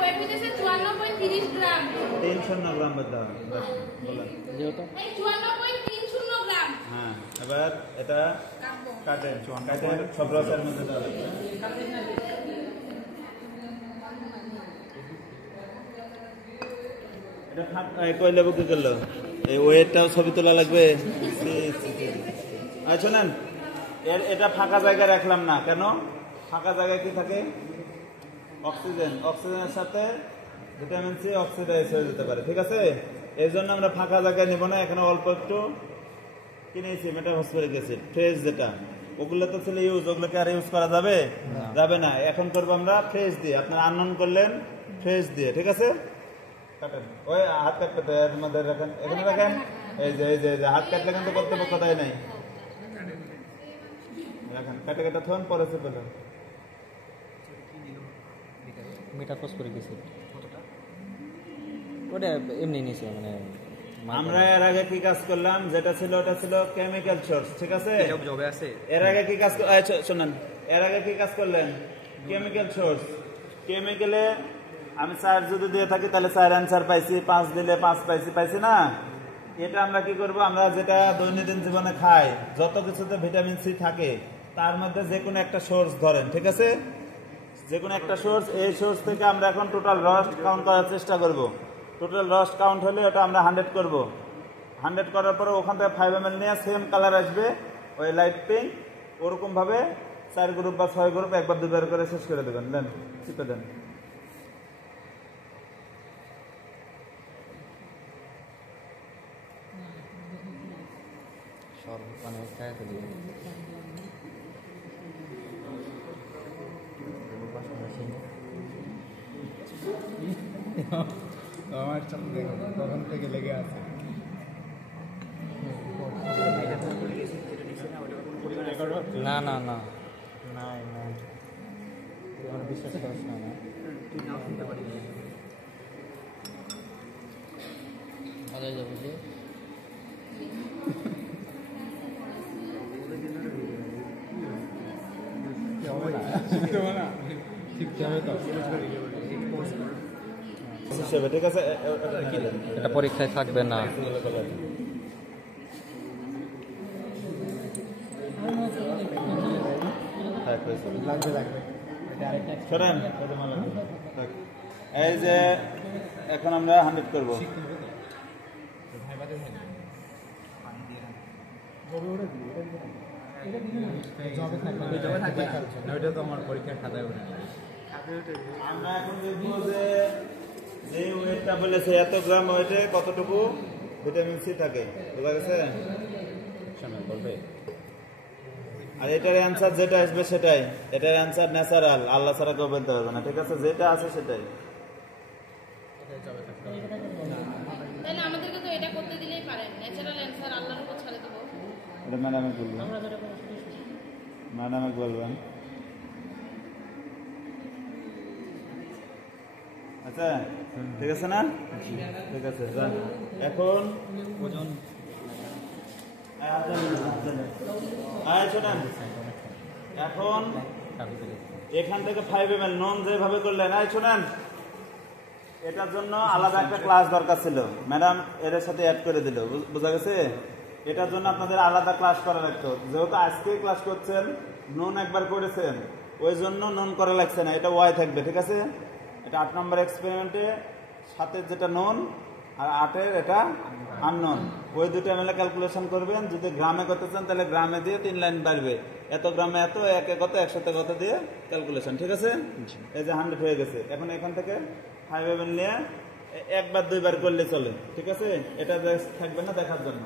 Wait হইতেছে 54.30 গ্রাম। 300 গ্রাম বলতে হবে বলেন যেহেতু এই 54.30 গ্রাম। হ্যাঁ এবার এটা কাটেন কাটেন সব রসের মধ্যে দেওয়া লাগবে। এটা কয় লেবু কি করলো এই ওয়েটটাও ছবি তোলা লাগবে। আচ্ছা নেন এটা ফাঁকা জায়গায় রাখলাম না কেন ফাঁকা জায়গায় কি থাকে অক্সিজেন অক্সিজেনের সাথে ভিটামিন সি অক্সিডাইজ হয়ে যেতে পারে ঠিক আছে এই জন্য আমরা ফাঁকা জায়গায় নিব না এখানে অল্প একটু কিনেছি মেটাফসফরিক অ্যাসিড ফ্রেশ যেটা ওগুলো তো ছিল ইউজ ওগুলোকে আর ইউজ করা যাবে যাবে না এখন করবো আমরা ফ্রেশ দিয়ে আপনারা আনন করলেন ফ্রেশ দিয়ে ঠিক আছে কাটেন ওই হাত কাটতে এর মধ্যে রাখেন এখানে রাখেন এই যে হাত কাটলে কিন্তু কর্তব্য কথাই নাই রাখেন কাটে কাটে থন পরে পেলেন মেটাফসফরিক অ্যাসিড ওটা এমনি নিছে মানে আমরা এর আগে কি কাজ করলাম যেটা ছিল ওটা ছিল কেমিক্যাল সোর্স ঠিক আছে এর আগে কি কাজ শুনুন এর আগে কি কাজ করলেন কেমিক্যাল সোর্স কেমিক্যালে আমি 4 যদি দিয়ে থাকি তাহলে 4 অ্যান্সার পাইছি 5 দিলে 5 পাইছি না এটা আমরা কি করব আমরা যেটা দৈনন্দিন জীবনে খাই যত কিছুতে ভিটামিন সি থাকে তার মধ্যে যে কোনো একটা সোর্স ধরেন ঠিক আছে যে কোনো একটা সোর্স এই সোর্স থেকে আমরা এখন টোটাল রস কাউন্ট করার চেষ্টা করব টোটাল রস কাউন্ট হলে এটা আমরা 100 করব 100 করার পরে ওখান থেকে 5 ml নিয়ে সেম কালার আসবে ওই লাইট পিঙ্ক ওরকম ভাবে 4 গ্রুপ বা 6 গ্রুপ একবার দুবার করে শেষ করে দেবেন দেন চিপে দেন সব মানে খায় তো দিয়ে আমার সাথে দেখো কখন থেকে লেগে আছে না না না নাই নাই আমার বিশ্বাস করিস না না আগে যাবো যে শিখতে হবে তো ঠিক আছে এটা পরীক্ষায় থাকবে না শোনেন এই যে এখন আমরা 100 করবো ওইটা তো আমার পরীক্ষার খাতায় ওঠে আমরা এখন দেখবো যে ওয়েটটা বলেছে এত গ্রাম ওয়েটে কতটুকু ভিটামিন সি থাকে বোঝা গেছে বলবে আর এটার অ্যান্সার যেটা আসবে সেটাই এটার অ্যান্সার ন্যাচারাল আল্লাহ ছাড়া কেউ বলতে পারবে না ঠিক আছে যেটা আছে সেটাই তাহলে আমাদেরকে তো এটা করতে দিলেই পারেন ন্যাচারাল অ্যানসার আল্লাহর উপর ছেড়ে দেব এটা ম্যাডামে বলবেন ম্যাডামে বলবেন আচ্ছা ঠিক আছে না ঠিক আছে এখন ওজন এখন এখান থেকে 5 ml নন যেভাবে করলেন শোনেন এটার জন্য আলাদা একটা ক্লাস দরকার ছিল ম্যাডাম এর সাথে অ্যাড করে দিল বোঝা গেছে এটার জন্য আপনাদের আলাদা ক্লাস করা লাগতো যেহেতু আজকে ক্লাস করছেন নন একবার করেছেন ওই জন্য নন করা লাগছে না এটা ওয়াই থাকবে ঠিক আছে এটা 8 নম্বর এক্সপেরিমেন্টে 7 যেটা নন আর 8 এটা আননন ওই দুটো মিলে ক্যালকুলেশন করবেন যদি গ্রামে করতে চান তাহলে গ্রামে দিয়ে 3 লাইন বাড়বে এত গ্রামে এত একে কত 100 কত দিয়ে ক্যালকুলেশন ঠিক আছে এই যে 100 হয়ে গেছে এখন এখান থেকে 5 ml নিয়ে একবার দুইবার করলে চলে ঠিক আছে এটা থাকবে না দেখার জন্য